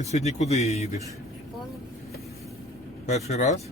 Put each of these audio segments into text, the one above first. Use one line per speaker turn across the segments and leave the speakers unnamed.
Ти сьогодні куди їдеш?
Школу.
Перший раз?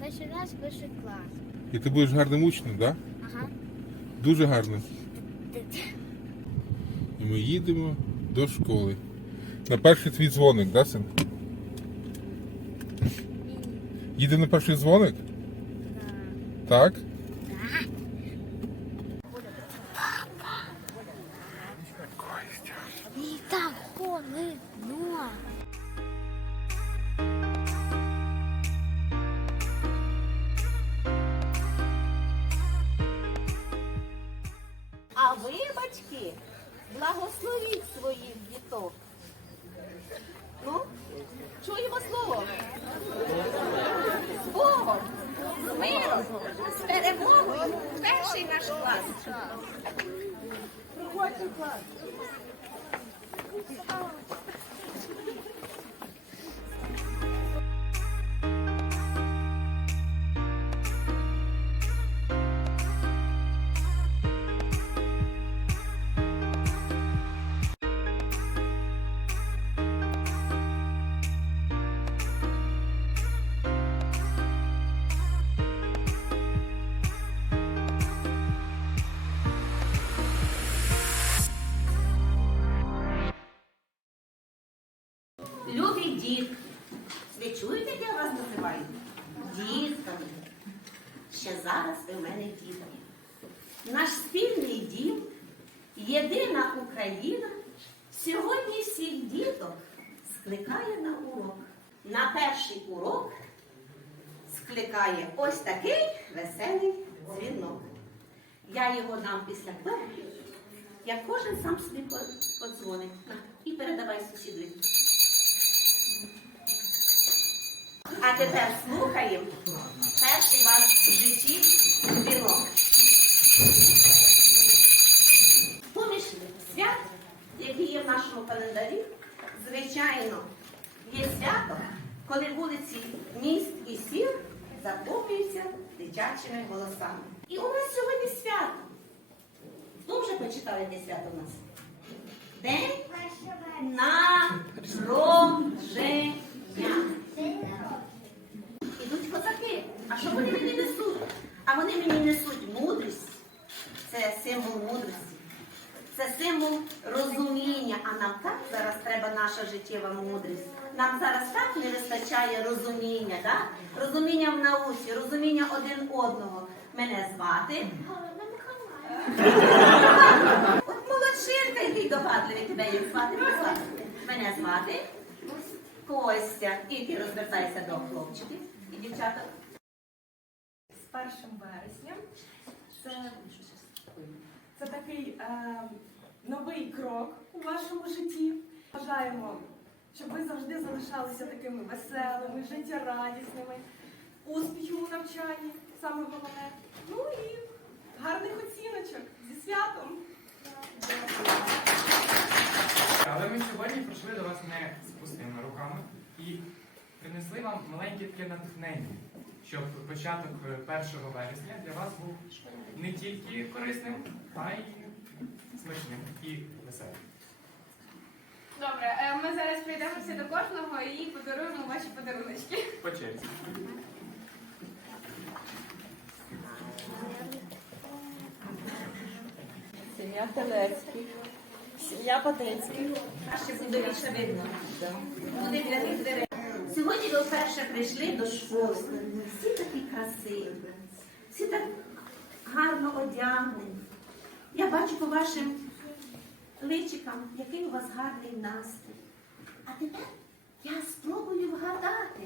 Перший раз перший клас.
І ти будеш гарним учнем, так? Да?
Ага.
Дуже гарним. І ми їдемо до школи. На перший твій дзвоник, да, син? Їде на перший дзвоник? Так? Костя.
Ви, батьки, благословіть своїх діток. Ну, чуємо слово. З Богом, з миром, з перемогою. Перший наш клас. Приходьте клас. Дітки, ви чуєте, як я вас називаю? Дітками. Ще зараз ви в мене дітки. Наш спільний дім, єдина Україна, сьогодні всіх діток скликає на урок. На перший урок скликає ось такий веселий дзвінок. Я його дам після того, як кожен сам собі подзвонить. І передавай сусідові. А тепер слухаємо перший ваш в житті дзвінок. Поміж свят, які є в нашому календарі, звичайно, є свято, коли вулиці міст і сіл заповнюються дитячими голосами. І у нас сьогодні свято. Хто вже почитали те свято у нас? День народження. Що вони мені несуть? А вони мені несуть мудрість. Це символ мудрості. Це символ розуміння. А нам так зараз треба наша життєва мудрість. Нам зараз так не вистачає розуміння, да? розуміння в науці, розуміння один одного. Мене звати. От молодчинка, який догадливий тебе як. Звати. Мене звати Костя. І ти розвертайся до хлопчиків і дівчаток.
1 вересня. Це, це такий е, новий крок у вашому житті. Бажаємо, щоб ви завжди залишалися такими веселими, життєрадісними, успіхів у навчанні, саме головне. Ну і гарних оціночок зі святом.
Але ми сьогодні прийшли до вас не з пустими руками і принесли вам маленьке таке натхнення, щоб початок е, 1 вересня для вас був не тільки корисним, а й смачним і веселим.
Добре, е, ми зараз прийдемося до кожного і подаруємо ваші подаруночки.
По черзі.
Сім'я Телецький, сім'я Патинський. А ще буде більше видно. Буде тих дверей. Сьогодні ви вперше прийшли до школи. Всі такі красиві, всі так гарно одягнені. Я бачу по вашим личикам, який у вас гарний настрій. А тепер я спробую вгадати,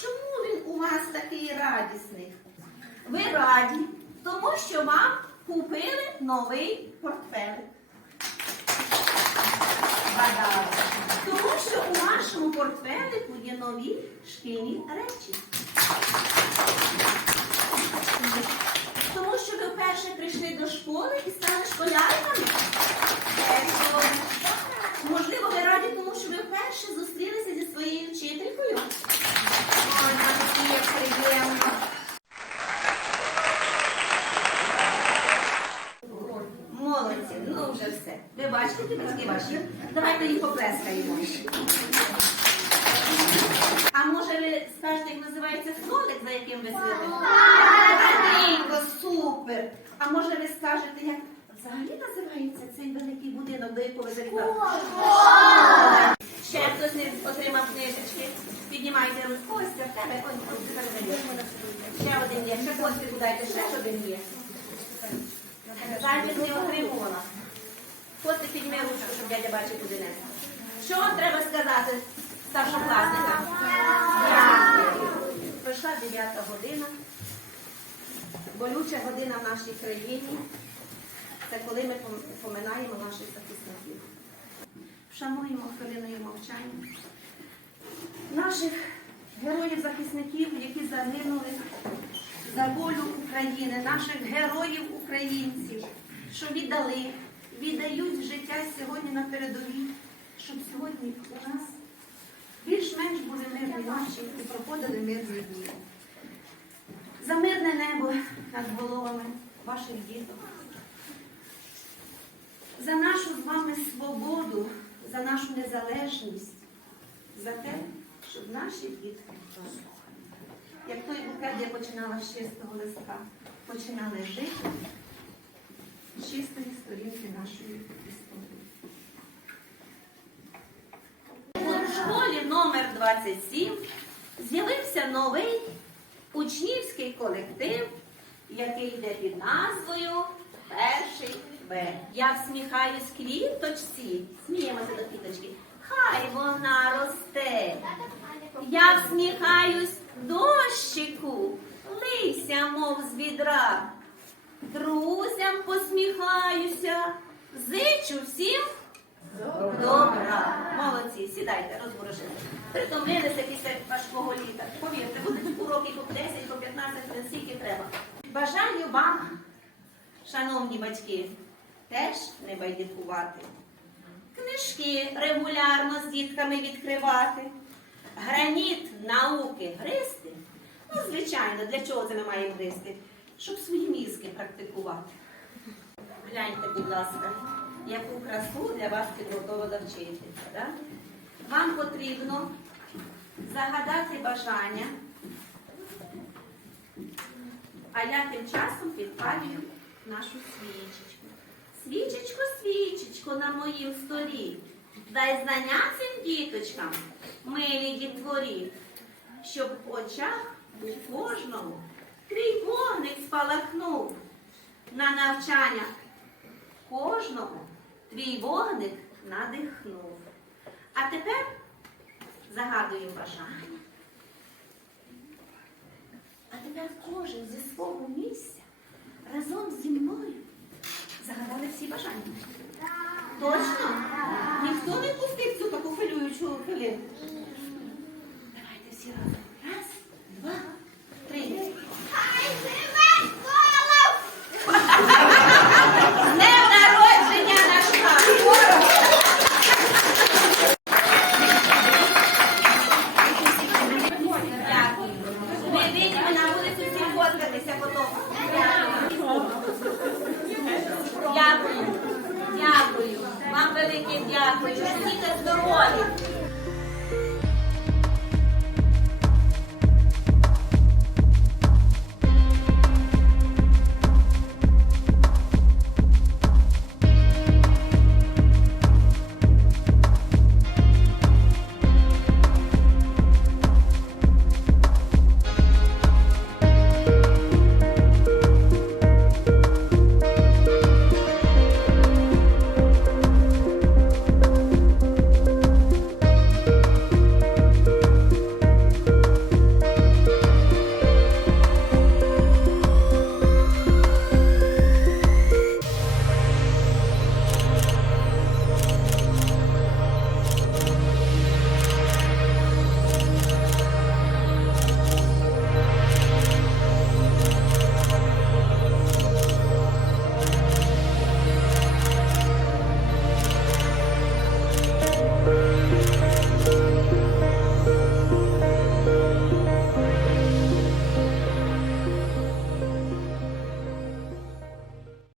чому він у вас такий радісний. Ви раді, тому що вам купили новий портфель. Тому що у вашому портфелику є нові шкільні речі. Тому що ви вперше прийшли до школи і стали добре. Можливо, ви раді, тому що ви вперше зустрілися зі своєю вчителькою. Молодці, ну вже. все. Ви бачите, діточки ваші? Давайте їм поплескаємо. А може ви скажете, як називається столик, за яким ви сидите? Супер. А може ви скажете, як взагалі називається цей великий будинок, до якого ви завітали? Ще хтось не отримав книжечки. Піднімайте руку. Костя, в тебе. Ой, ти передаєш. Ще один є. Ще Костя дайте, ще один є. Зайвих не отримувала. Костя, підніми ручку, щоб дядя бачив куди несе. Що треба сказати Дякую. Пройшла 9 година. Болюча година в нашій країні. Це коли ми поминаємо наших захисників. Вшануємо хвилиною мовчання наших героїв-захисників, які загинули за волю України, наших героїв-українців, що віддали, віддають життя сьогодні на передовій, щоб сьогодні у нас більш-менш були мирні ночі і проходили мирні дні. За мирне небо над головами ваших діток. За нашу з вами свободу, за нашу незалежність, за те, щоб наші дітки, як той букет, я починала з чистого листка, починали жити з чистої сторінки нашої історії. 27 з'явився новий учнівський колектив, який йде під назвою Перший Б. Я всміхаюсь квіточці, сміємося до квіточки. Хай вона росте. Я всміхаюсь дощику, лися, мов з відра. Друзям посміхаюся, зичу всім добра. Молодці, сідайте, розворушили. Притомилися після важкого літа. Повірте, будуть уроки по 10, по 15, скільки треба. Бажаю вам, шановні батьки, теж не байдикувати. Книжки регулярно з дітками відкривати. Граніт науки гристи. Ну, звичайно, для чого це ми маємо гристи? Щоб свої мізки практикувати. Гляньте, будь ласка, яку красу для вас підготовила вчителька. Да? Вам потрібно загадати бажання, а я тим часом підпалюю нашу свічечку. Свічечко, свічечко на моїм столі. Дай знання цим діточкам, милі дітворі, щоб в очах у кожному твій вогник спалахнув на навчання. Кожному твій вогник надихнув. А тепер загадую бажання. А тепер кожен зі свого місця разом зі мною загадали всі бажання. Точно? Ніхто не пустив цю таку хвилюючу хвилину. Давайте всі разом. Раз, два, три. З днем народження наш Дякую. Ми вийдемо на вулицю всі фоткатися потім. Дякую. Дякую. Вам велике дякую. Всіх здорові.